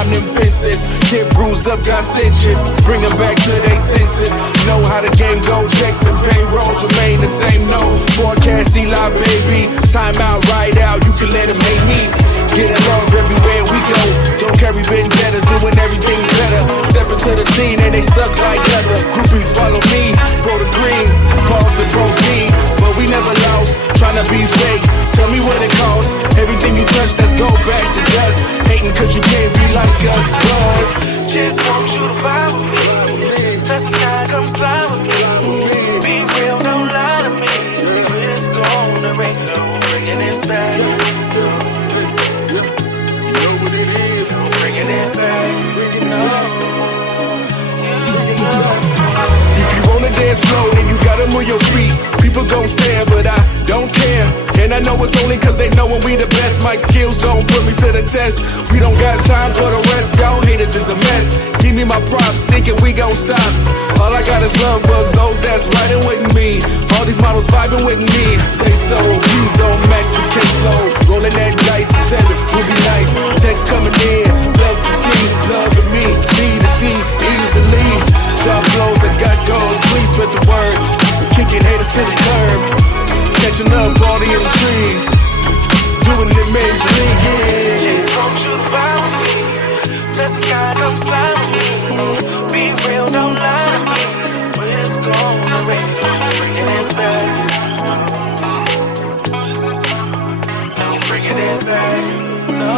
climb them fences. Get bruised up, got stitches, bring them back to their senses. Know how the game go, checks and payrolls remain the same, no. Forecast Eli, baby, time out, ride out, you can let them hate me. Get along everywhere we go, don't carry vendettas, doing everything better. Step into the scene and they stuck like leather. Groupies follow me, for the green, pause to proceed. But we never lost, tryna be fake. Tell me what it costs, everything you touch, let's go back to dust. Hating cause you can't be like us, but just want you to vibe with me. Touch the sky, come fly with me. Be real, don't lie to me. When it's gone, there ain't no bringing it back. Bringing it back, if you wanna dance slow, then you gotta move your feet. People gon' stare, but I don't care. And I know it's only cause they know when we the best. Mic skills don't put me to the test. We don't got time for the rest. Y'all haters is a mess. Give me my props, thinking we gon' stop. All I got is love for those that's riding with me. All these models vibing with me. Say so, please don't max the case low. Rolling that dice, 7 would be nice. Text coming in, love to see, love to me. C to C, easily. Drop flows, I got goals, please spread the word. Kicking haters to the curb. Catching up all the intrigue. Doing it major league, yeah. Just want you to vibe with me. Touch the sky, come fly with me. Be real, don't lie to me. When it's gone, there ain't no bringing it back. No bringing it back. No.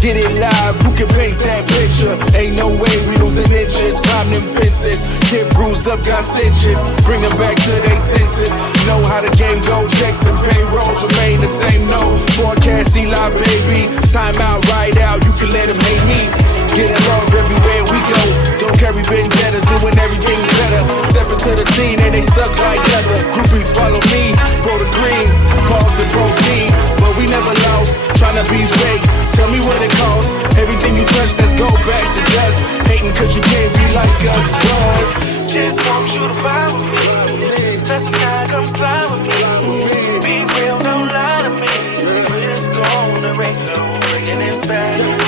Get it live, who can paint that picture? Ain't no way we losing inches. Climb them fences, get bruised up, got stitches. Bring them back to their senses. Know how the game go, checks and payrolls remain the same, no. Forecast Eli, baby, time out, ride out, you can let them hate me. Get along everywhere we go, don't carry vendettas, doing everything better. Step into the scene and they stuck like leather. Groupies follow me, for the green, pause to proceed. But we never lost, tryna be fake. Tell me what it costs, everything you touch, let's go back to dust. Hating cause you can't be like us, but just want you to vibe with me. Touch the sky, come fly with me. Be real, don't lie to me. When it's gone, there ain't no bringing it back.